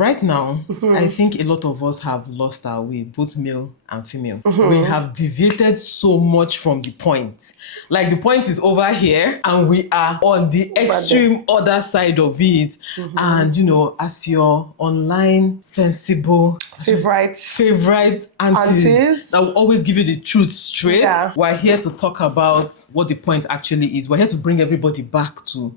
Right now, I think a lot of us have lost our way, both male and female. We have deviated so much from the point. Like the point is over here and we are on the extreme other side of it. And you know, as your online sensible favorite aunties that will always give you the truth straight, we're here to talk about what the point actually is. We're here to bring everybody back to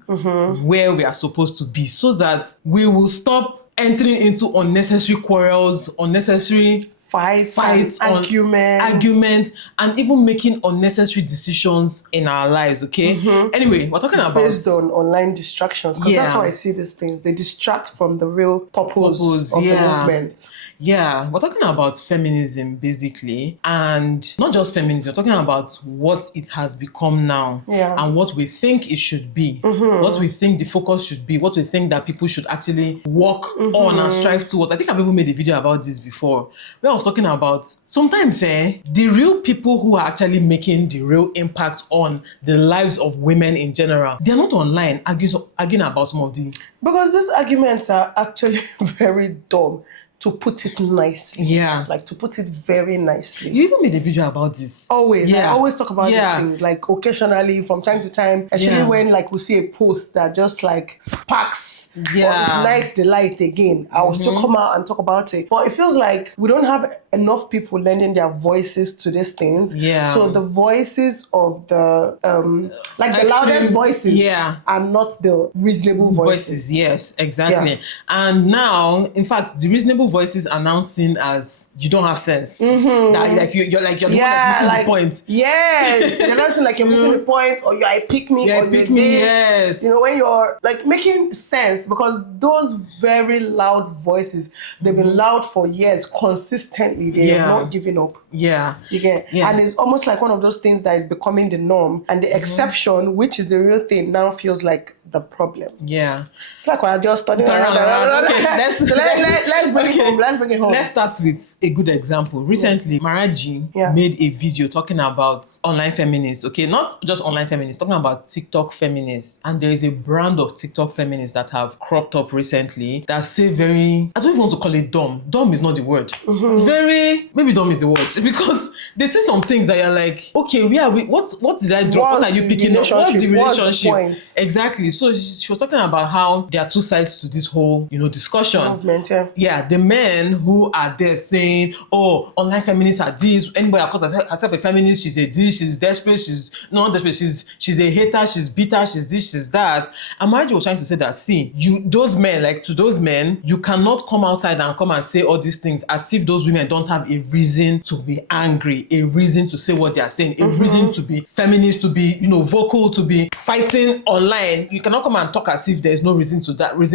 where we are supposed to be so that we will stop entering into unnecessary quarrels, unnecessary fights, arguments, and even making unnecessary decisions in our lives, okay? Anyway, we're talking about... Based on online distractions, because that's how I see these things. They distract from the real purpose of the movement. Yeah, we're talking about feminism, basically. And not just feminism, we're talking about what it has become now. And what we think it should be. What we think the focus should be. What we think that people should actually work on and strive towards. I think I've even made a video about this before, where I was talking about sometimes the real people who are actually making the real impact on the lives of women in general, they're not online arguing about some of the... Because these arguments are actually very dumb, to put it nicely. Like, to put it very nicely. You even made a video about this. Always. I always talk about these things, like occasionally, from time to time, especially when like we see a post that just like sparks or ignites the light again. I will still come out and talk about it. But it feels like we don't have enough people lending their voices to these things. So the voices of the, like the loudest voices are not the reasonable voices. Yes, exactly. And now, in fact, the reasonable voices are now seen as you don't have sense. That, like you're the one that's missing the point. Yes, you're not saying like you're missing the point, or you're a pick me, or you're yes. You know, when you're like making sense, because those very loud voices, they've been loud for years consistently. They are not giving up. You get, and it's almost like one of those things that is becoming the norm, and the exception, which is the real thing, now feels like the problem. It's like when I just studying around. Okay, let's bring it home. Let's bring it home. Let's start with a good example. Recently, Maraji made a video talking about online feminists. Okay, not just online feminists, talking about TikTok feminists. And there is a brand of TikTok feminists that have cropped up recently that say very, I don't even want to call it dumb. Dumb is not the word. Maybe dumb is the word. Because they say some things that you're like, okay, what did I drop? What are you picking up? What's the relationship? What's the point? Exactly. So she was talking about how there are two sides to this whole, discussion. Movement, the men who are there saying, oh, online feminists are this. Anybody that calls herself a feminist, she's a this, she's desperate, she's not desperate, she's a hater, she's bitter, she's this, she's that. And Maraji was trying to say that, those men, you cannot come outside and come and say all these things as if those women don't have a reason to be angry, a reason to say what they are saying, a reason to be feminist, to be, vocal, to be fighting online. You cannot come and talk as if there's no reason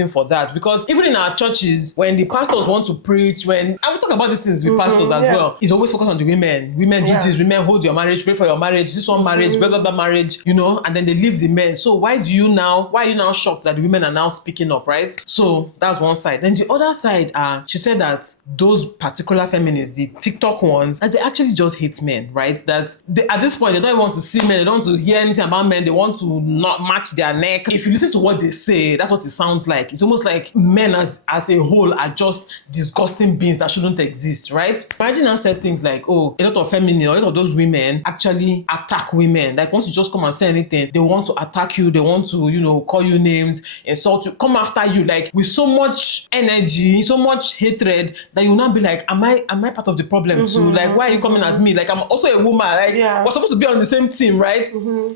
for that. Because even in our churches, when the pastors want to preach, and we talk about these things with pastors as well, it's always focused on the women. Women do this, women hold your marriage, pray for your marriage, this one marriage, blah, blah, blah marriage, and then they leave the men. So why are you now shocked that the women are now speaking up, right? So that's one side. Then the other side, she said that those particular feminists, the TikTok ones, that they actually just hate men, right? That at this point, they don't even want to see men, they don't want to hear anything about men, they want to not match their neck. If you listen to what they say, that's what it sounds like. It's almost like men as a whole are just disgusting beings that shouldn't exist, right? Imagine I said things like, oh, a lot of feminists, a lot of those women actually attack women. Like once you just come and say anything, they want to attack you, they want to, call you names, insult you, come after you, like with so much energy, so much hatred that you will not be like, am I part of the problem too? Like, why are you coming as me? Like, I'm also a woman. Like, we're supposed to be on the same team, right?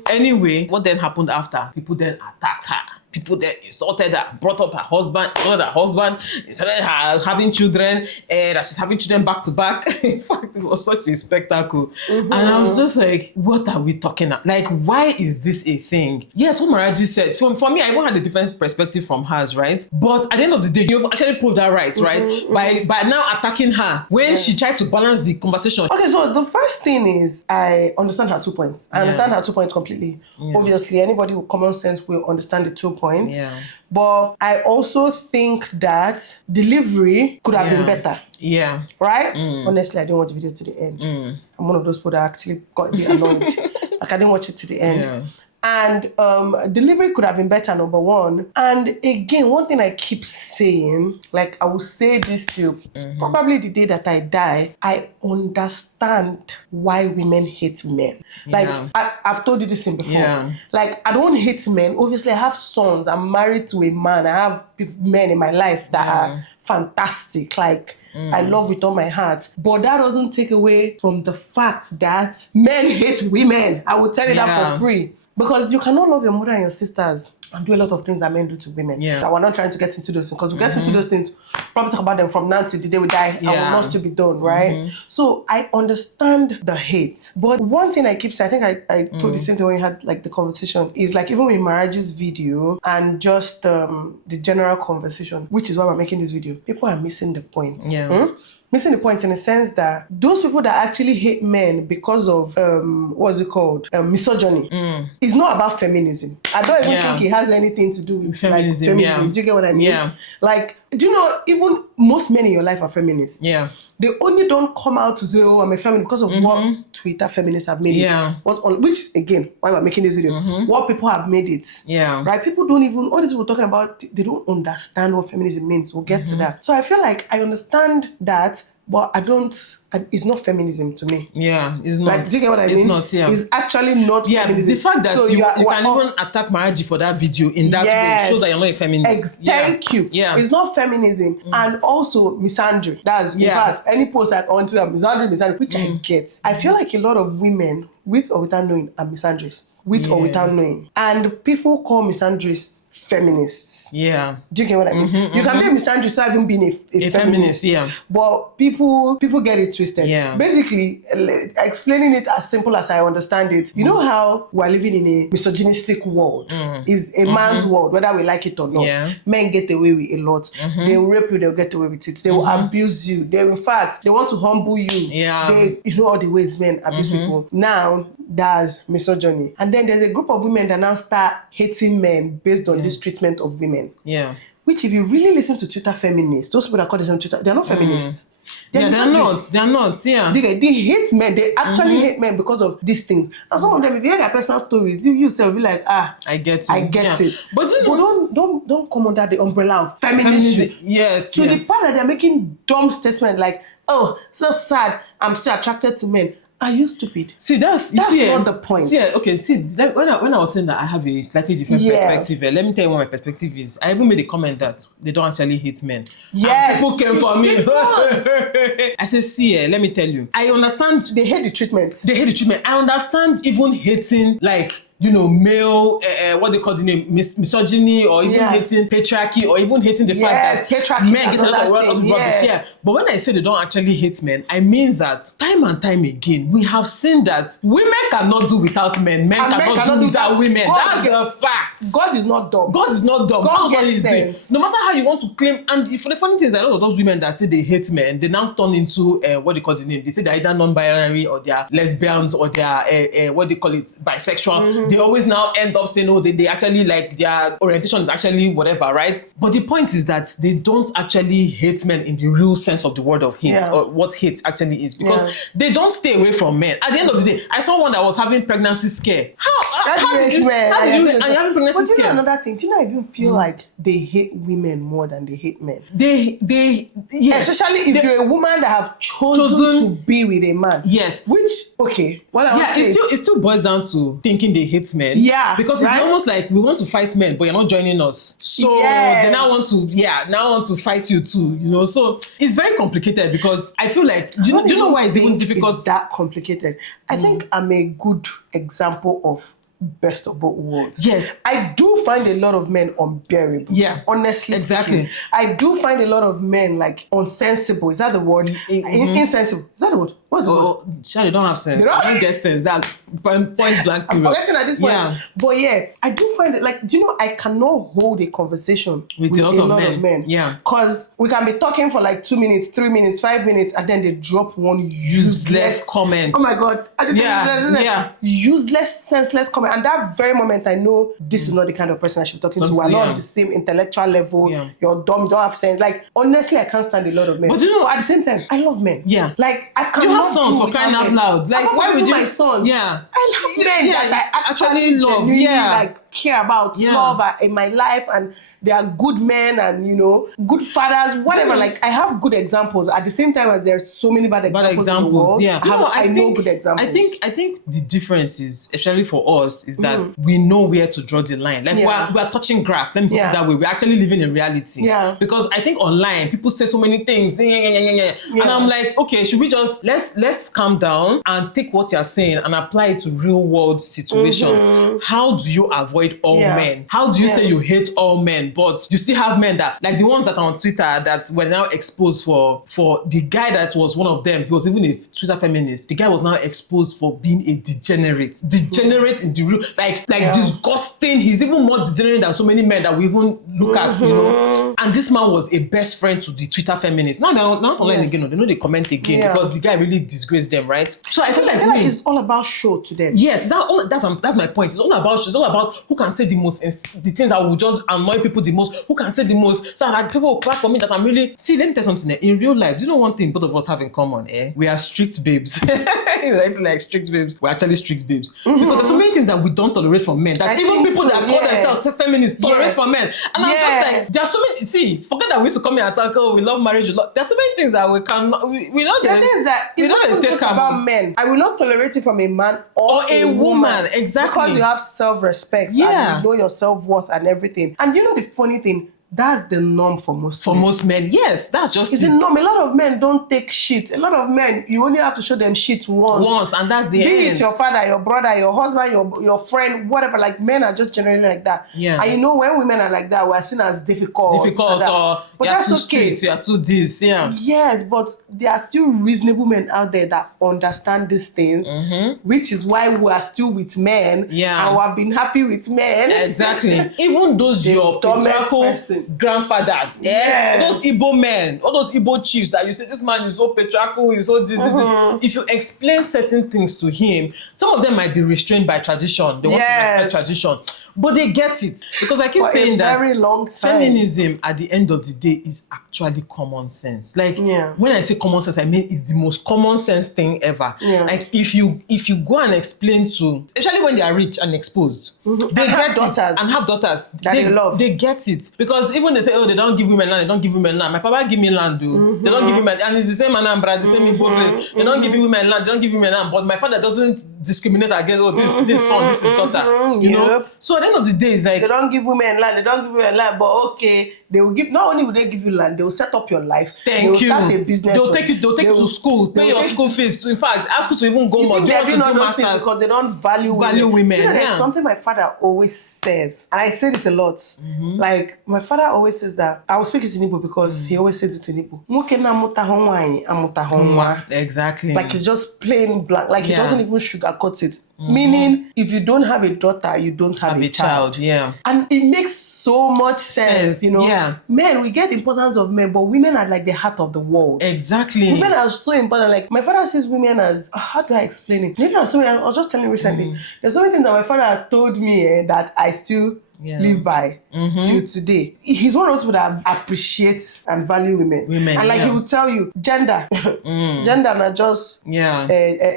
Anyway, what then happened after? People then attacked her. People then insulted her, brought up her husband, insulted her having children, that she's having children back to back. In fact, it was such a spectacle. And I was just like, what are we talking about? Like, why is this a thing? Yes, what Maraji said, for me, I even had a different perspective from hers, right? But at the end of the day, you've actually proved her right, right? By now attacking her when she tried to balance the conversation. Okay, so the first thing is, I understand her 2 points. I understand her 2 points completely. Obviously, anybody with common sense will understand the 2 points. But I also think that delivery could have been better. Right? Honestly, I didn't watch the video to the end. I'm one of those people that actually got a bit annoyed. Like, I didn't watch it to the end. And delivery could have been better, number one. And again, one thing I keep saying, like I will say this till probably the day that I die, I understand why women hate men. Like I've told you this thing before. Yeah. Like I don't hate men. Obviously, I have sons. I'm married to a man. I have men in my life that are fantastic. Like I love with all my heart. But that doesn't take away from the fact that men hate women. I will tell you that for free. Because you cannot love your mother and your sisters and do a lot of things that men do to women. That we're not trying to get into those things. Because we get into those things, probably talk about them from now to the day we die, and will not still be done, right? So I understand the hate. But one thing I keep saying, I think I told the same thing when we had like the conversation, is like even with Maraji's video and just the general conversation, which is why we're making this video, people are missing the point. Missing the point in the sense that those people that actually hate men because of misogyny, it's not about feminism. I don't even think it has anything to do with feminism. Like, feminism. Do you get what I mean? Like, do you know, even most men in your life are feminists. They only don't come out to say, oh, I'm a feminist, because of what Twitter feminists have made it. Which, again, why we're making this video, what people have made it. Right? People don't even, all these people talking about, they don't understand what feminism means. We'll get to that. So I feel like I understand that, but it's not feminism to me. It's not. Like, do you get what I mean? It's not, It's actually not feminism. The fact that you can even attack Maraji for that video in that way shows that you're not a feminist. Thank you. It's not feminism. And also misandry. That's, in fact, any post like on Twitter, misandry, which I get. I feel like a lot of women, with or without knowing, are misandrists. With or without knowing. And people call misandrists feminists. Do you get what I mean? You can be a misandrist without even being a feminist. But people get it twisted. Basically, explaining it as simple as I understand it, you know how we're living in a misogynistic world. It's a man's world, whether we like it or not. Men get away with a lot. They will rape you, they'll get away with it. They will abuse you. They want to humble you. You know all the ways men abuse people. Now, there's misogyny. And then there's a group of women that now start hating men based on this treatment of women. Which, if you really listen to Twitter feminists, those people that call themselves Twitter, they're not feminists. They're not. They hate men. They actually hate men because of these things. And some of them, if you hear their personal stories, you yourself be like, I get it. But you know, don't come under the umbrella of feminism. To the part that they're making dumb statements like, oh, so sad, I'm still attracted to men. Are you stupid? See, that's not the point. When I was saying that I have a slightly different perspective, let me tell you what my perspective is. I even made a comment that they don't actually hate men. And people came for me. I said, let me tell you. I understand. They hate the treatment. I understand even hating, like, you know, male, what they call the name, misogyny, or even hating patriarchy, or even hating the fact that men get a lot of rubbish. But when I say they don't actually hate men, I mean that time and time again, we have seen that women cannot do without men. Men cannot do without women. That's the fact. God is not dumb. God gets sense. No matter how you want to claim, and the funny thing is that a lot of those women that say they hate men, they now turn into what they call the name. They say they're either non-binary, or they're lesbians, or they're what they call it, bisexual. They always now end up saying, they actually, like, their orientation is actually whatever, right? But the point is that they don't actually hate men in the real sense of the word of hate, or what hate actually is, because they don't stay away from men. At the end of the day, I saw one that was having pregnancy scare. How did you having pregnancy scare? Another thing, do you not even feel like they hate women more than they hate men? Especially if you're a woman that have chosen to be with a man. Which, what I want to say, it still boils down to thinking they hate men. Because it's almost like we want to fight men, but you're not joining us. So they now want to fight you too. You know, so it's very complicated, because I feel like, do you know why it's even difficult? It's that complicated. I think I'm a good example of best of both worlds. I do find a lot of men unbearable. Honestly speaking. I do find a lot of men like unsensible. Is that the word? Insensible. Is that the word? What's the word? They don't have sense. They don't get sense. That point blank. I'm forgetting at this point. But I do find it, like, do you know, I cannot hold a conversation with a lot of men. Because we can be talking for like 2 minutes, 3 minutes, 5 minutes, and then they drop one useless comment. Oh my God. Useless, senseless comment. And that very moment, I know this is not the kind of person I should be talking to. We're not on the same intellectual level. You're dumb, you don't have sense. Like, honestly, I can't stand a lot of men. But you know, at the same time, I love men. Like, I cannot have sons for crying out loud. Like, why would you? My sons. Yeah. I love men that I actually love. Like care about, love in my life, and they are good men and, you know, good fathers, whatever. Like, I have good examples at the same time as there's so many bad examples in the world. Yeah. I know good examples. I think the difference is, especially for us, is that we know where to draw the line. Like, we are touching grass. Let me put it that way. We're actually living in reality. Yeah. Because I think online, people say so many things. And I'm like, okay, should we just, let's calm down and take what you're saying and apply it to real world situations. How do you avoid all men? How do you say you hate all men? But you still have men that, like the ones that are on Twitter that were now exposed for the guy that was one of them. He was even a Twitter feminist. The guy was now exposed for being a degenerate in the real, like disgusting. He's even more degenerate than so many men that we even look at, you know. And this man was a best friend to the Twitter feminists. Now they're not online again. They know they comment again because the guy really disgraced them, right? So I feel like it's all about show to them. Yes, that's my point. It's all about show. It's all about who can say the most, the things that will just annoy people the most, who can say the most, so that people will clap for me that I'm really... See, let me tell you something. In real life, do you know one thing both of us have in common? We are strict babes. It's like strict babes. We're actually strict babes. Because there's so many things that we don't tolerate from men, that even people that call themselves feminists tolerate from men. And I'm just like, there's so many... See, forget that we used to come here and talk, we love marriage. There's so many things that we cannot... We know the things that it's not even just about men. I will not tolerate it from a man or a woman. Exactly. Because you have self-respect and you know your self-worth and everything. And you know the funny thing, that's the norm for most men. Most men, yes, that's just it's a norm. A lot of men don't take shit. A lot of men, you only have to show them shit once, and that's the end. Be it your father, your brother, your husband, your friend, whatever. Like, men are just generally like that. Yeah. And you know, when women are like that, we're seen as difficult or but that's too strict, you're too this. Yes, but there are still reasonable men out there that understand these things, which is why we are still with men. And we have been happy with men. Exactly. Even those your patriarchal grandfathers, those Igbo men, all those Igbo chiefs that you say this man is so patriarchal, he's so this. If you explain certain things to him, some of them might be restrained by tradition. They want to respect tradition. But they get it. Because I keep saying that very long time. Feminism at the end of the day is actually common sense. Like, when I say common sense, I mean it's the most common sense thing ever. Like, if you go and explain to, especially when they are rich and exposed, they get it and have daughters that they love. They get it. Because even they say, oh, they don't give women land, they don't give women land. My papa give me land, though. They don't give women, and it's the same Anambra, the same Igbo place. They don't give women land, they don't give women land. But my father doesn't discriminate against, oh, this son, this is daughter. You know? So at the end of the day, it's like, they don't give women land, but okay, they will give, not only will they give you land, they will set up your life. They will start a business. They'll take you to school, pay your school fees. In fact, ask you to even go more. They do not masters because they don't value women. You know, there's something my father always says, and I say this a lot. Like, my father always says that, I will speak it in Igbo because he always says it in Igbo. Exactly. Like, it's just plain blank. Like, he doesn't even sugarcoat it. Meaning, if you don't have a daughter, you don't have a child. And it makes so much sense, you know. Men, we get the importance of men, but women are like the heart of the world. Exactly. Women are so important. Like, my father sees women as, how do I explain it? Maybe I was just telling you recently, there's something that my father told me that I still live by till today. He's one of those people that appreciates and value women. And like, he would tell you, gender not just genitals.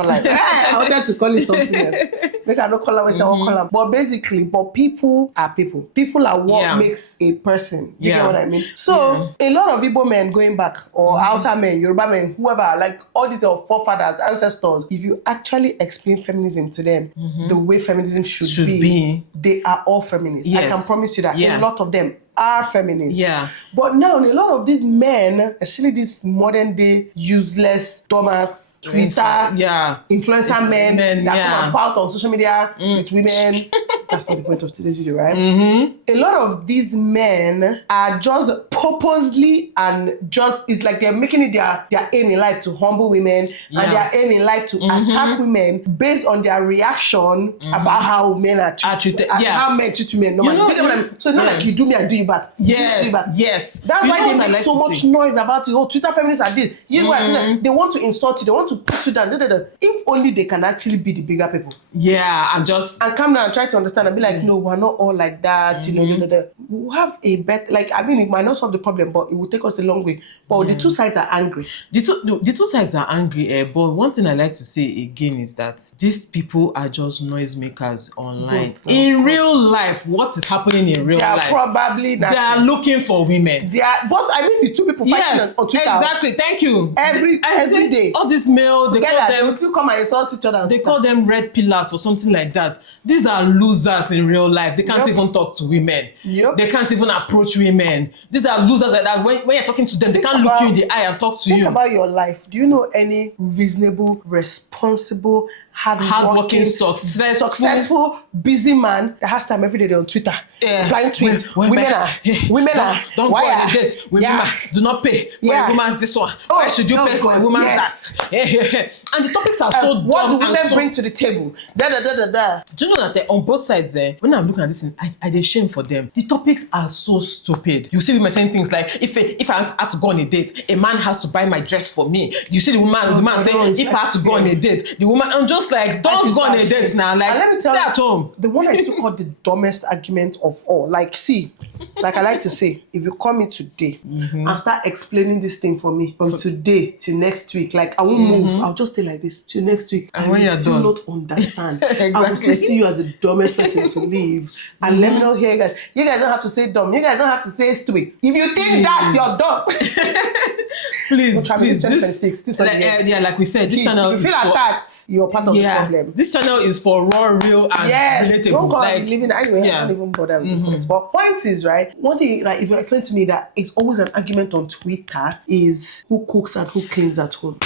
I wanted to call it something else. Make I not call it what I want to call it. But basically, people are people. People are what makes a person. Do you get what I mean? So a lot of Igbo men going back, or Hausa men, Yoruba men, whoever, like all these are forefathers, ancestors. If you actually explain feminism to them, the way feminism should be, they are all feminists. I can promise you that. A lot of them are feminists. But now, a lot of these men, especially these modern day useless, dumbass, Twitter, influencer men that come about on social media with women. That's not the point of today's video, right? A lot of these men are just purposely and just, it's like they're making it their aim in life to humble women and their aim in life to attack women based on their reaction about how men are treated, how men treat women. So it's not like you do me, I do you. you back. Yes. That's why they make so much noise about it. Oh, Twitter feminists are this. They want to insult you. They want to put you down. If only they can actually be the bigger people. Yeah, and come down and try to understand and be like, no, we're not all like that. You know, we'll have a better, like, I mean, it might not solve the problem, but it will take us a long way. But the two sides are angry. The two sides are angry. But one thing I like to say again is that these people are just noisemakers online. In real life, what is happening in real life? Probably they are looking for women. They are both. I mean, the two people fighting on Twitter. Exactly. Thank you. Every day, all these males together, they will still come and insult each other. They call them red pillars or something like that. These are losers in real life. They can't even talk to women. They can't even approach women. These are losers like that. When you're talking to them, they can't look you in the eye and talk to you. Think about your life. Do you know any reasonable, responsible, hardworking, successful, busy man that has time every day on Twitter, flying tweets? Women are. Don't go on a date. Women do not pay for a woman's this one. Why should you pay for a woman's that? And the topics are so dumb. What do women bring to the table? Do you know that on both sides, when I'm looking at this, I dey shame for them. The topics are so stupid. You see women saying things like, if I have to go on a date, a man has to buy my dress for me. You see the man saying, if I have to go on a date, the woman, I'm just like, don't go on a date now. Like, let me tell stay you, at home. The one I still call the dumbest argument of all. Like, see, like I like to say, if you call me today and start explaining this thing for me from today till next week, like I won't move. I'll just stay like this till next week. And when you're done, not understand. Exactly. I will still see you as the dumbest person to leave. And let me know here, guys. You guys don't have to say dumb. You guys don't have to say stupid. If you think that, you're dumb. Please. Like we said, this channel if you feel attacked, you're part of the problem. This channel is for raw, real, and relatable. Don't go and live in anyway. I don't even bother with this. But point is, right, one thing, like, if you explain to me that it's always an argument on Twitter is who cooks and who cleans at home.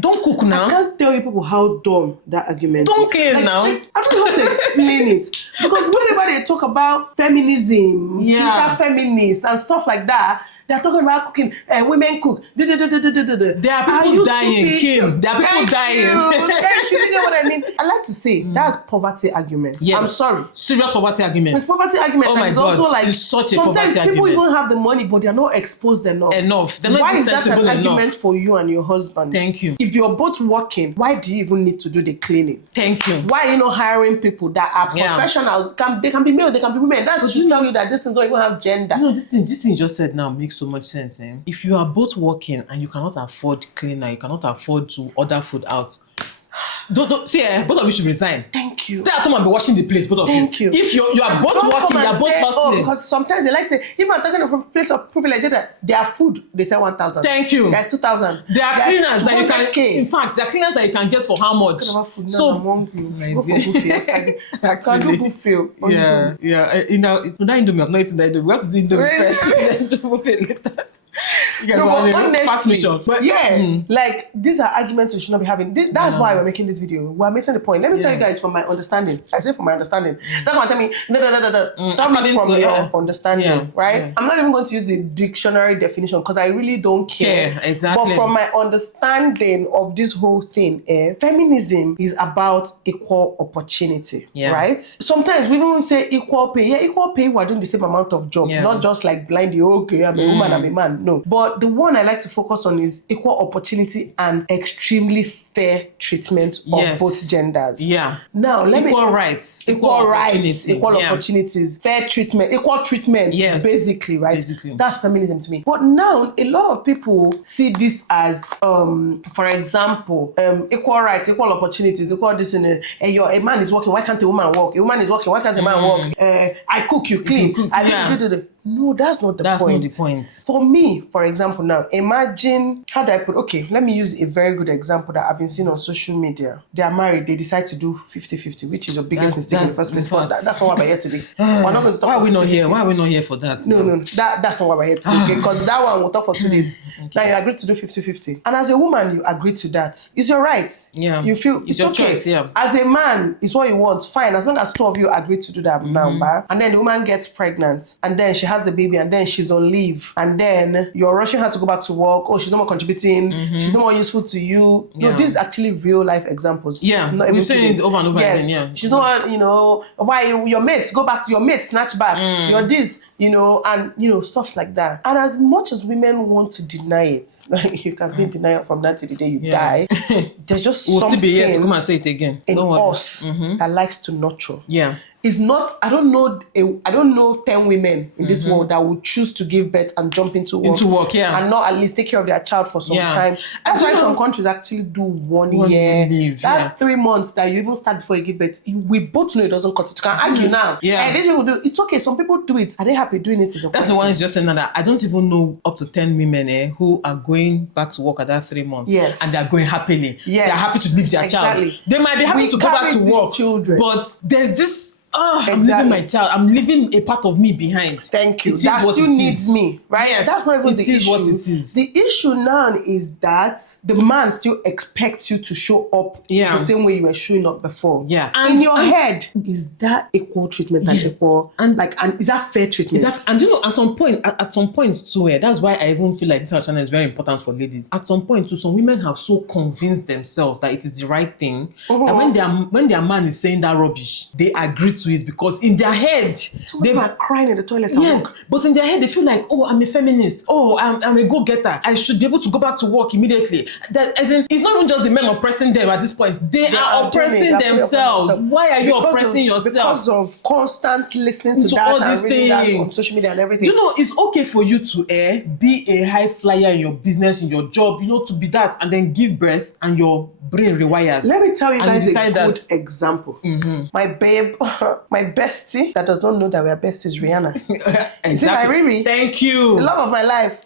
Don't cook now. I can't tell you people how dumb that argument is. Don't clean now. I don't know how to explain it. Because whenever they talk about feminism, Twitter feminists and stuff like that, they're talking about cooking, women cook. There are people dying, Kim. There are people dying. Thank you. You know what I mean? I like to say that's poverty argument. Yes. I'm sorry. Serious poverty argument. It's poverty argument. Oh my God. Also, like, it's such a poverty argument. Sometimes people even have the money, but they're not exposed enough. They're not why is that an enough argument for you and your husband? Thank you. If you're both working, why do you even need to do the cleaning? Thank you. Why are you not hiring people that are professionals? They can be male, they can be women. That's to tell you that this thing don't even have gender. You know, this thing you just said now makes so much sense. If you are both working and you cannot afford cleaner, you cannot afford to order food out, both of you should resign. Thank you. Stay at home and be washing the place, both of you. Thank you. If you are both working, you are both hustling. Because sometimes they like say, if I'm talking from a place of privilege, their food, they say 1,000. Thank you. There's 2,000. There are cleaners that you can, in fact, there are cleaners that you can get for how much? So, I'm hungry. Go for buffet. Can do buffet. You know, that Indomie, I'm not eating that Indomie. We have to do Indomie first, then do buffet later. You guys honestly, like, these are arguments we should not be having. That's why we're making this video. We're missing the point. Let me tell you guys from my understanding. I say from my understanding. That's why tell me, tell me from your understanding, right? I'm not even going to use the dictionary definition because I really don't care. Exactly. But from my understanding of this whole thing, feminism is about equal opportunity, right? Sometimes we don't say equal pay. Yeah, equal pay, we're doing the same amount of job, not just like blindly, okay, I'm a woman, I'm a man. No. But the one I like to focus on is equal opportunity and extremely fair treatment of both genders. Now, equal rights, equal opportunities, fair treatment, equal treatment, basically, right? That's feminism to me. But now, a lot of people see this as, for example, equal rights, equal opportunities, equal this and a man is working, why can't a woman work? A woman is working, why can't a man work? I cook, you clean. No, that's not the point. That's not the point. For me, for example, now, imagine, how do I put, let me use a very good example that I've been seeing on social media. They are married, they decide to do 50-50, which is your biggest mistake in the first place. But that's not why we're here today. We're not going to talk Why about are we not 50-50. here? Why are we not here for that? No, that's not why we're here today. Because that one we'll talk for 2 days. Now you agreed to do 50-50. And as a woman, you agreed to that. It's your right. You feel it's your okay. Choice, As a man, it's what you want. Fine, as long as 2 of you agree to do that now. And then the woman gets pregnant. And then she has the baby. And then she's on leave. And then you're rushing her to go back to work. Oh, she's no more contributing. She's no more useful to you. No, these actually real life examples. Yeah, we've seen it over and over again. Yeah, she's not, why your mates, go back to your mates, snatch back, you're this, and stuff like that. And as much as women want to deny it, like you can be in denial from that to the day you die, there's just we'll something still be here to come and say it again. in us that likes to nurture. Yeah. It's not, I don't know 10 women in this world that would choose to give birth and jump into work. And not at least take care of their child for some time. That's why some countries actually do 1 year. Leave, that 3 months that you even start before you give birth, we both know it doesn't cut it. You can argue now. And these people do, it's okay. Some people do it. Are they happy doing it? That's the one is just saying that I don't even know up to 10 women who are going back to work at that 3 months. Yes. And they're going happily. Yes. They're happy to leave their child. They might be happy to go back to work. Children. But there's this I'm leaving my child. I'm leaving a part of me behind. Thank you. That still needs me, right? Yes, that's not even the issue. It is what it is. The issue now is that the man still expects you to show up the same way you were showing up before. Yeah. In your head, is that equal treatment and equal? And is that fair treatment? And at some point too, that's why I even feel like this channel is very important for ladies. At some point too, some women have so convinced themselves that it is the right thing that when their man is saying that rubbish, they agree to it because in their head they are crying in the toilet. Yes, but in their head they feel like, oh, I'm a feminist. Oh, I'm a go-getter. I should be able to go back to work immediately. It's not even just the men oppressing them at this point. They are oppressing themselves. Why are you oppressing yourself? Because of constant listening to that all these and reading things that on social media and everything. Do you know, it's okay for you to be a high flyer in your business, in your job, to be that, and then give birth and your brain rewires. Let me tell you guys a good example. Mm-hmm. My babe, my bestie that does not know that we are besties, Rihanna. Exactly. See my Riri? Thank you. The love of my life.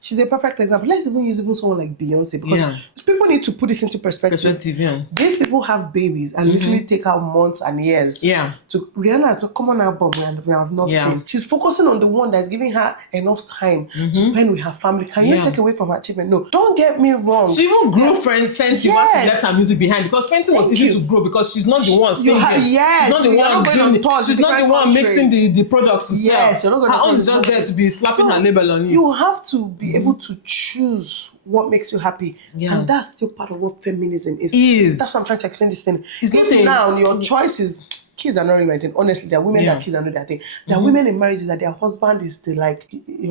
She's a perfect example. Let's even use someone like Beyonce, because people need to put this into perspective. These people have babies and literally take out months and years. Yeah. Rihanna has a common album we have not seen. She's focusing on the one that's giving her enough time to spend with her family. Can you take away from her achievement? No. Don't get me wrong. She even grew Fenty once she left her music behind, because Fenty was easy to grow because she's not the one singing. She's not the one doing it. She's not the one mixing the products to sell. Her own is just there to be slapping her label on it. You have to be able to choose what makes you happy, and that's still part of what feminism is. That's what I'm trying to explain this thing. It's not now your choices. Kids are not really my thing. Honestly, there are women that kids are not their thing. There are women in marriages that their husband is your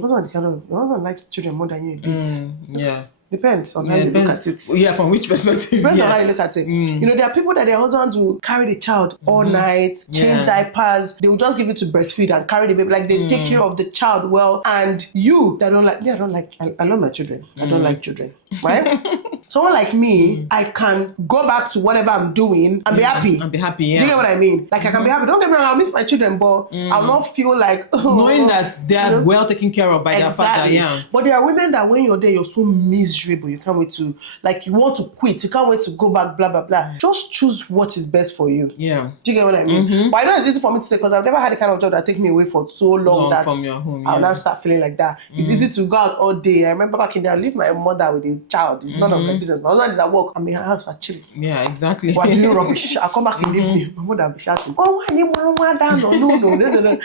husband likes children more than you a bit. Depends on how you look at it. Yeah, from which perspective? Depends on how you look at it. There are people that their husbands will carry the child all night, change diapers. They will just give it to breastfeed and carry the baby. Like they take care of the child well. And you that don't like me, I love my children. I don't like children, right? Someone like me, I can go back to whatever I'm doing and be happy. And be happy, yeah. Do you get what I mean? Like I can be happy. Don't get me wrong, I'll miss my children, but I'll not feel like knowing that they are well taken care of by their father. Yeah. But there are women that when you're there, you're so miserable. You can't wait to, you want to quit. You can't wait to go back, blah, blah, blah. Just choose what is best for you. Yeah. Do you get what I mean? But I know it's easy for me to say because I've never had the kind of job that take me away for so long that from your home, I'll now start feeling like that. It's easy to go out all day. I remember back in there, I leave my mother with a child. It's none of my business. My husband is at work. I'm in her house for chilling. Yeah, exactly. But I do rubbish. I come back in the evening. My mother will be shouting, oh, why you want down? No.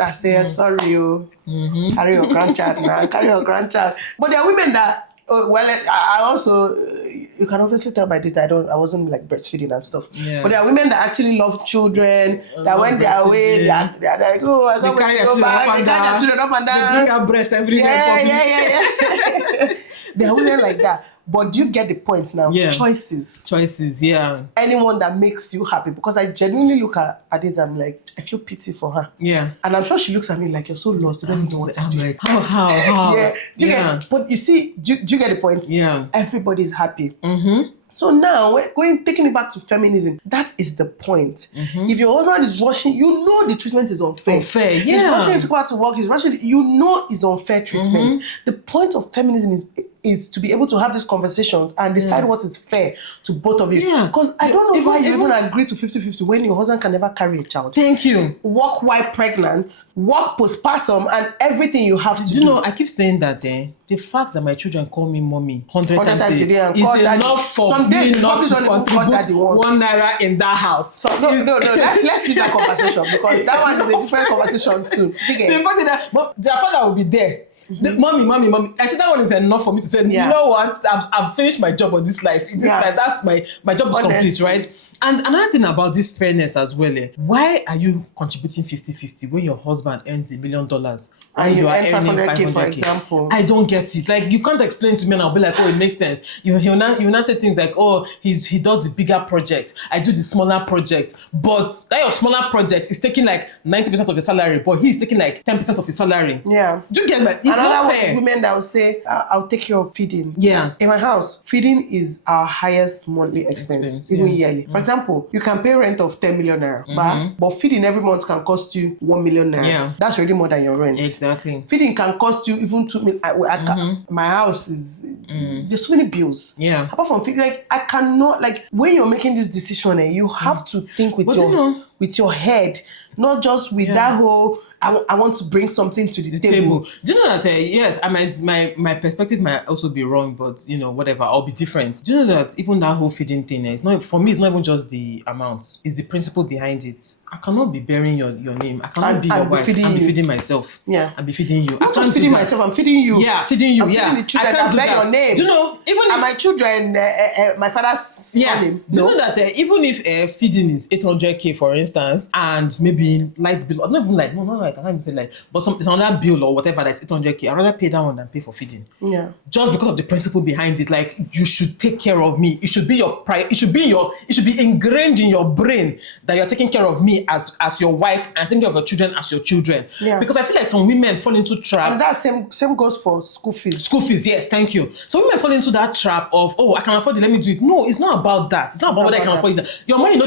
I say, sorry, carry your grandchild now. Carry your grandchild. But there are women that, I also, you can obviously tell by this that I wasn't like breastfeeding and stuff. Yeah. But there are women that actually love children, that when they're away, they're like, oh, I can't wait to go back. They carry their children up and down. They bring her breast every day. Yeah. There are women like that. But do you get the point now? Yeah. Choices, yeah. Anyone that makes you happy. Because I genuinely look at this, I'm like, I feel pity for her. Yeah. And I'm sure she looks at me like, you're so lost. You don't even know what to do. Like, how? Yeah. Do you get, but you see, do you get the point? Yeah. Everybody's happy. So now, taking it back to feminism, that is the point. If your husband is rushing, the treatment is unfair. He's rushing you to go out to work, he's rushing, it's unfair treatment. The point of feminism is to be able to have these conversations and decide what is fair to both of you. Because I don't know why you even agree to 50-50 when your husband can never carry a child. Thank you. Work while pregnant, work postpartum, and everything you have to do. You know, I keep saying that the fact that my children call me mommy 100 times a day is enough for me not to contribute £1 in that house. So no, let's leave that conversation because that one is a different conversation too. But their father will be there. Mommy. I said that one is enough for me to say, you know what? I've finished my job on this life. That's my job is complete, right? And another thing about this fairness as well, why are you contributing 50-50 when your husband earns $1 million and you are earn 500K, for example? I don't get it. Like, you can't explain to me and I'll be like, oh, it makes sense. He'll not say things like, oh, he does the bigger project, I do the smaller project, but that your smaller project is taking like 90% of your salary, but he's taking like 10% of his salary. Yeah. Do you get that? It's Another not one fair. is women that will say, I'll take care of feeding. Yeah. In my house, feeding is our highest monthly expense, even yearly. For example, you can pay rent of 10 million naira, but feeding every month can cost you 1 million naira. Yeah. That's already more than your rent. Exactly. Feeding can cost you even 2 million. My house is, there's so many bills. Yeah. Apart from feeding, like, I cannot, like, when you're making this decision, you have to think with with your head, not just with that whole, I want to bring something to the table. Do you know that, yes, my perspective might also be wrong, but, whatever, I'll be different. Do you know that even that whole feeding thing, it's not, for me, it's not even just the amount, it's the principle behind it. I cannot be bearing your name. I cannot be your wife and be feeding myself. Yeah. And be feeding you. Not just feeding myself, I'm feeding you. Yeah, feeding you. I'm feeding the children that bear your name. Do you know, even if... And my children, my father's surname. Do you know that even if feeding is 800K, for instance, and maybe light bill, or not even light, I can't even say light, but it's another bill or whatever that's 800K, I'd rather pay that one than pay for feeding. Yeah. Just because of the principle behind it, like, you should take care of me. It should be your pride. It should be ingrained in your brain that you're taking care of me as your wife and thinking of your children as your children. Yeah. Because I feel like some women fall into trap. And that same goes for school fees. School fees, yes, thank you. So women fall into that trap of, oh, I can afford it, let me do it. No, it's not about that. It's not about whether I can afford it. Your money, know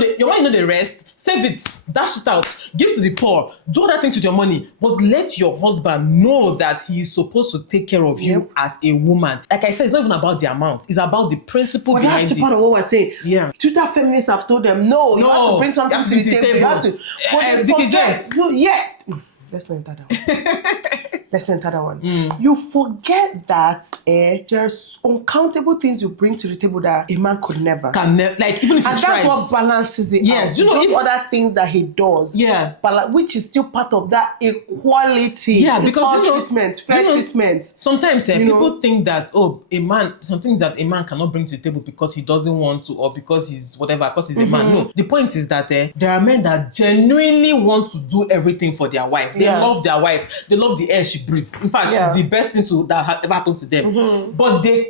the rest. Save it, dash it out, give to the poor, do other things with your money. But let your husband know that he is supposed to take care of you as a woman. Like I said, it's not even about the amount. It's about the principle behind it. That's the part of what we're saying. Yeah. Twitter feminists have told them, no, you have to bring something to the table. You have to. Let's not enter that one. You forget that there's uncountable things you bring to the table that a man could never. Like, even if he tries. And that's what balances it out. Do you know other things that he does? Yeah. But which is still part of that equality. Yeah, because treatment, fair treatment. Sometimes people think that, some things that a man cannot bring to the table because he doesn't want to, or because he's whatever, because he's a man. No. The point is that there are men that genuinely want to do everything for their wife. They love their wife. They love the air she breathes. In fact, she's the best thing that ever happened to them. But they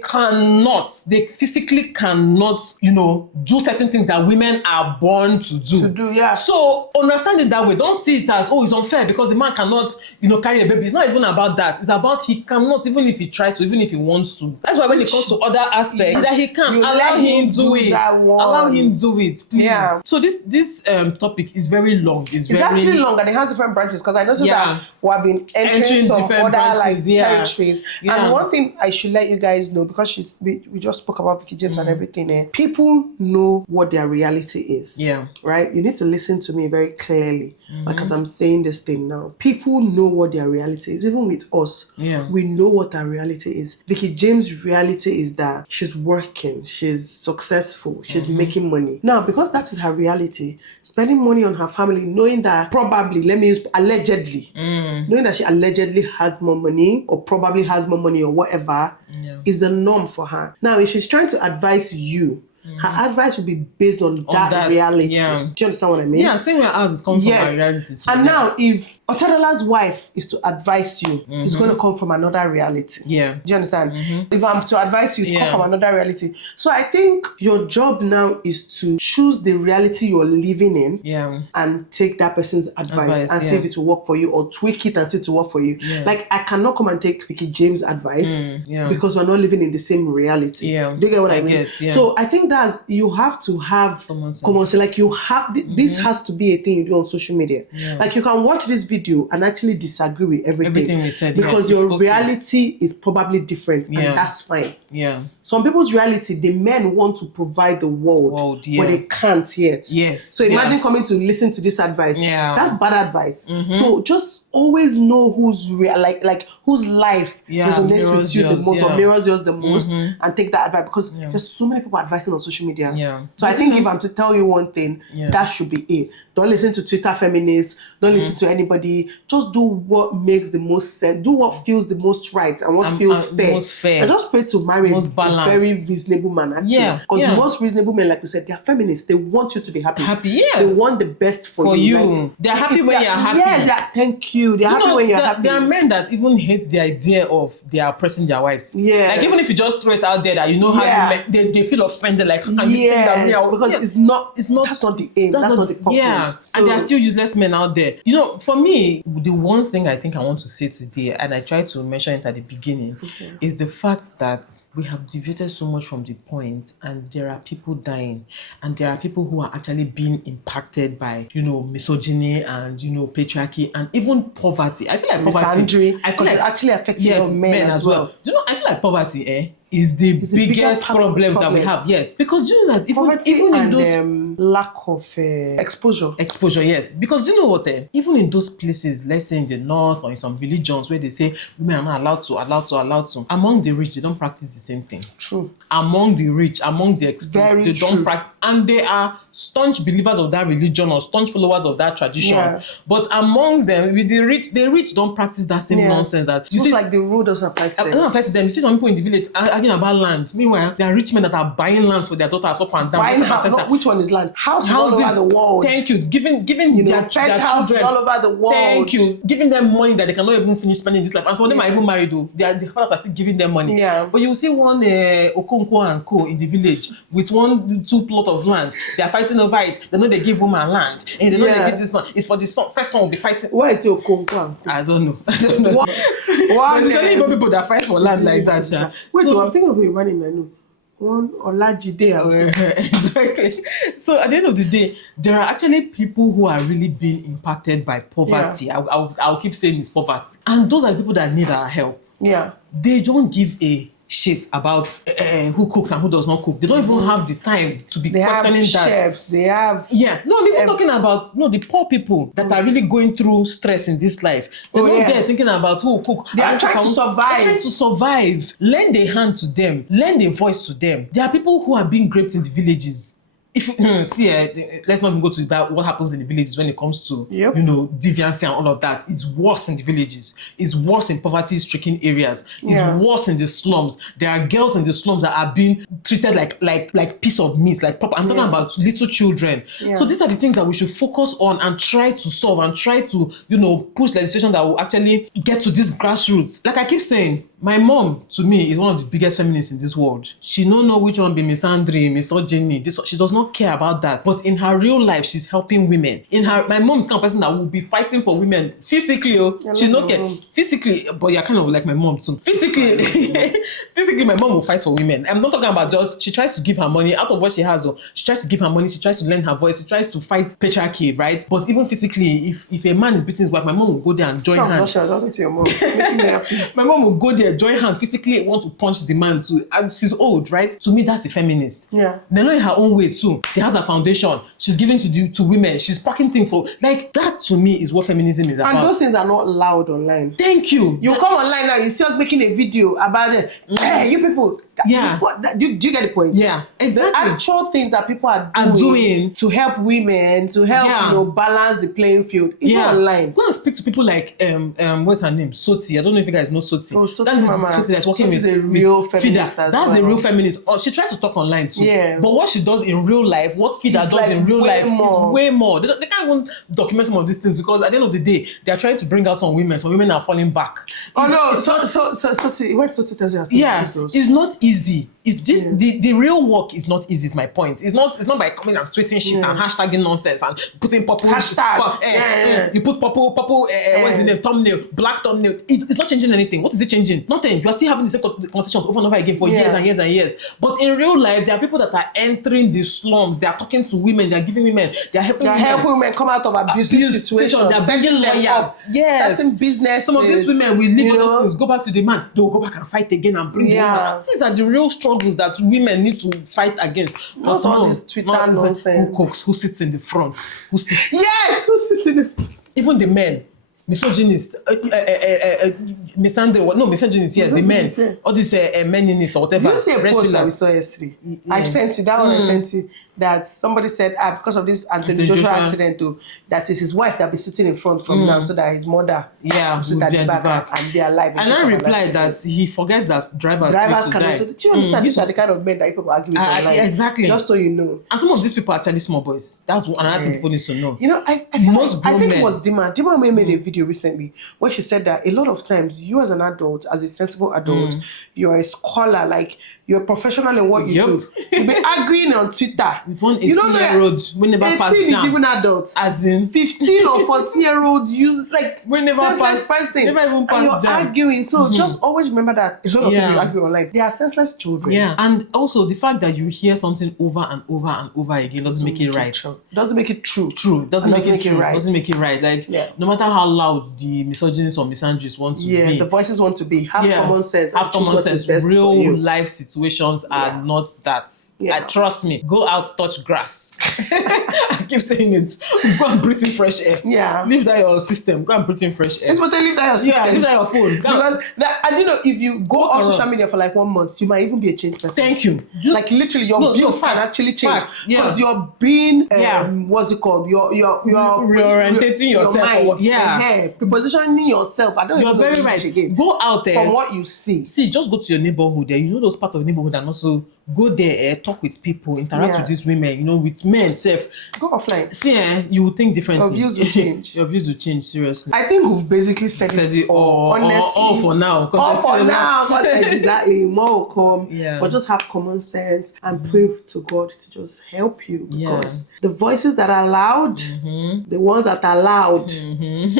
physically cannot, do certain things that women are born to do. So understand it that way. Don't see it as, it's unfair because the man cannot, carry a baby. It's not even about that. It's about he cannot, even if he tries to, even if he wants to. That's why when it comes to other aspects, that he can allow him do it. Allow him do it, please. Yeah. So this topic is very long. It's actually long, and it has different branches, because I noticed that we have been entering some other branches, territories. And one thing I should let you guys know, because we just spoke about Vicky James and everything, people know what their reality is. Yeah. Right? You need to listen to me very clearly, because I'm saying this thing now. People know what their reality is, even with us. Yeah. We know what our reality is. Vicky James' reality is that she's working, she's successful, she's making money. Now, because that is her reality, spending money on her family, knowing that probably, let me use allegedly, knowing that she allegedly has more money, or probably has more money, or whatever, is the norm for her. Now, if she's trying to advise you, her advice will be based on that reality. Yeah. Do you understand what I mean? Yeah, same way ours is coming from our reality. And now, if Otadola's wife is to advise you, it's going to come from another reality. Yeah. Do you understand? If I'm to advise you, it comes from another reality. So I think your job now is to choose the reality you're living in, and take that person's advice and see if it will work for you, or tweak it and see if it will work for you. Yeah. Like, I cannot come and take Vicky James' advice because we're not living in the same reality. Yeah. Do you get what I mean? So I think you have to have common sense. Like, you have this has to be a thing you do on social media. Like, you can watch this video and actually disagree with everything we said, because your reality is probably different, and that's fine. Yeah. Some people's reality, the men want to provide the world, but they can't yet. Yes. So imagine coming to listen to this advice. Yeah. That's bad advice. So just always know whose whose life resonates with you the most, or mirrors yours the most, and take that advice, because there's so many people advising on social media. Yeah. So I think if I'm to tell you one thing, that should be it. Don't listen to Twitter feminists. Don't listen to anybody. Just do what makes the most sense. Do what feels the most right and what feels fair. Most fair. And just pray to marry a very reasonable man, actually. Because most reasonable men, like we said, they are feminists. They want you to be happy. Yes. They want the best for you. Like, they're happy when you're happy. Yes, thank you. They're happy when you're happy. There are men that even hate the idea of they are oppressing their wives. Yeah. Like, even if you just throw it out there that you know how they feel offended, like, how can you think that we are? Because it's not that's not the aim. That's not the purpose. Yeah. So, and there are still useless men out there. You know, for me, the one thing I think I want to say today, and I tried to mention it at the beginning, is the fact that we have deviated so much from the point, and there are people dying, and there are people who are actually being impacted by, misogyny and, patriarchy and even poverty. I feel like misandry. I feel like it's actually affecting men as well. Do you know, I feel like poverty, is the biggest problems that we have. Yes. Because you know that even in those lack of exposure. Exposure, yes. Because you know what? Even in those places, let's say in the north or in some religions where they say women are not allowed to. Among the rich, they don't practice the same thing. True. Among the rich, among the exposed, they don't practice, and they are staunch believers of that religion or staunch followers of that tradition. Yeah. But amongst them, with the rich don't practice that same nonsense. That you see, like the rule doesn't apply to them. It doesn't apply to them. You see some people in the village arguing about land. Meanwhile, there are rich men that are buying lands for their daughters up and down. Buying house, which one is land? Houses all over the world. Thank you. Giving their children all over the world. Thank you. Giving them money that they cannot even finish spending this life. And some of them are even married though. The fathers are still giving them money. Yeah. But you see one Okonkwo and Co in the village with 2 plot of land. They are fighting over it. They know they give woman land. And they know they give this one. It's for the son. First one will be fighting. Why is Okonkwo and Co? I don't know. Why? There's only no people that fight for land like that. Wait, I'm thinking of a running. I know. One Olajide. Exactly. So at the end of the day, there are actually people who are really being impacted by poverty. Yeah. I'll keep saying it's poverty. And those are the people that need our help. Yeah. They don't give a shit about who cooks and who does not cook. They don't even have the time to be questioning that. Chefs, they have... Yeah. No, I'm even talking about the poor people that are really going through stress in this life. They're not there thinking about who will cook. They are trying to survive. They're trying to survive. Lend a hand to them. Lend a voice to them. There are people who are being raped in the villages. If let's not even go to that. What happens in the villages when it comes to deviancy and all of that? It's worse in the villages. It's worse in poverty-stricken areas. It's worse in the slums. There are girls in the slums that are being treated like piece of meat, like proper. I'm talking about little children. Yeah. So these are the things that we should focus on and try to solve and try to push legislation that will actually get to this grassroots. Like I keep saying, my mom, to me, is one of the biggest feminists in this world. She don't know which one be misandry, misogyny. She does not care about that. But in her real life, she's helping women. My mom is the kind of person that will be fighting for women physically. She don't care. Physically, but you're kind of like my mom too. Physically, my mom will fight for women. I'm not talking about just, she tries to give her money out of what she has. She tries to give her money. She tries to lend her voice. She tries to fight patriarchy, right? But even physically, if a man is beating his wife, my mom will go there and join hands. Talking to your mom. Making me happy. My mom will go there, join hand, physically want to punch the man too. And she's old, right? To me, that's a feminist. Yeah. They know in her own way too. She has a foundation. She's giving to women. She's packing things for, like, that to me is what feminism is about. And those things are not loud online. Thank you. You come online now, you see us making a video about it. Hey, you people. Yeah. Do you get the point? Yeah, exactly. The actual things that people are doing to help women, to help balance the playing field. It's not online. Go and speak to people like what's her name? Soti. I don't know if you guys know Soti. Oh, Soti Mama. Soti that's working with a real feminist. That's a real feminist. She tries to talk online too. Yeah. But what she does in real life, what Fida does in real life is way more. They can't even document some of these things because at the end of the day, they are trying to bring out some women. Some women are falling back. Soti, when Soti tells you Jesus. It's not easy. The real work is not easy, is my point. It's not by coming and tweeting shit and hashtagging nonsense and putting purple hashtag. You put purple what's the name, thumbnail, black thumbnail. It's not changing anything. What is it changing? Nothing. You are still having the same conversations over and over again for years and years and years. But in real life, there are people that are entering the slums. They are talking to women. They are giving women. They are helping women come out of abusive situations. They are bringing lawyers. Yes. Certain business. Some of these women will leave those things, go back to the man. They will go back and fight again and bring the woman. These are the real struggles that women need to fight against. Not all this Twitter nonsense. Who cooks? Who sits in the front? Who sits? Yes, who sits in the front? Even the men. Misogynist, misandry, no, misogynist, yes, the men, all these meninists or whatever. Did you see a post that we saw yesterday? I sent you that one. I sent you. that somebody said, because of this Anthony Joshua accident, that is his wife that be sitting in front from now, so that his mother will sit at the back and be alive. And I replied that he forgets that drivers can also. Do you understand? These are the kind of men that people argue with online. Exactly. Just so you know. And some of these people are actually small boys. That's another thing people need to know. You know, I think it was Dima. Dima made a video recently where she said that a lot of times you as an adult, as a sensible adult, you're a scholar, like you're a professional in what you do. You'll be arguing on Twitter with one 18-year-old we never pass 18 jam. is even adult. As in 15 or 14-year-old use like we never pass person. Never even pass and you're jam. Arguing. So just always remember that a lot of people argue online. They are senseless children. Yeah. And also the fact that you hear something over and over and over again doesn't make it right. Doesn't make it true. Doesn't make it right. Doesn't make it right. Like no matter how loud the misogynists or misandries want to be. The voices want to be. Have common sense. Have common sense. Real life situations are not that. Trust me. Go out, touch grass. I keep saying it. Go and breathe in fresh air. Yeah. Leave that your system. Go and breathe in fresh air. It's what they leave that your system. Yeah, leave that your phone. Because and you know, if you go on social media for like 1 month, you might even be a changed person. Thank you. Like literally, your views can actually change because you're being what's it called? You're reorientating yourself. Your mind, prepositioning yourself. I don't. You're very right. Again. Go out there from what you see. Just go to your neighborhood. There, you know those parts of the neighborhood, and also go there, talk with people, interact with these women. You know, with men. Go offline. See, you will think differently. Your views will change. Your views will change. Seriously. I think we've basically said it all. Honestly, all for now. All for now. Exactly. More will come. Yeah. But just have common sense and pray to God to just help you, because the voices that are loud, the ones that are loud,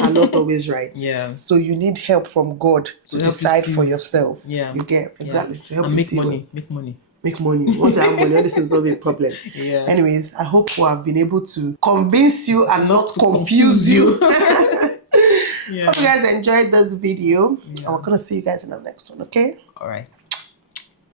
are not always right. Yeah. So you need help from God to decide for yourself. Yeah. You get exactly to help and you make see money. Make money. Make money. Once you have money, all this is not be a problem. Yeah. Anyways, I hope we have been able to convince you and not confuse you. Yeah. Hope you guys enjoyed this video. And we're gonna see you guys in the next one, okay? All right.